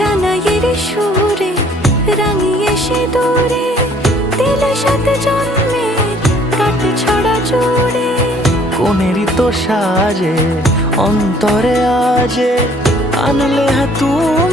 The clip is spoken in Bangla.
সানাইয়ের সুরে রাঙিয়ে সে দূরে দিলে সাত জন্মের কাট ছড়া জুড়ে। কোনেরই তো সাজে অন্তরে আজে আনলে হ্যাঁ তুই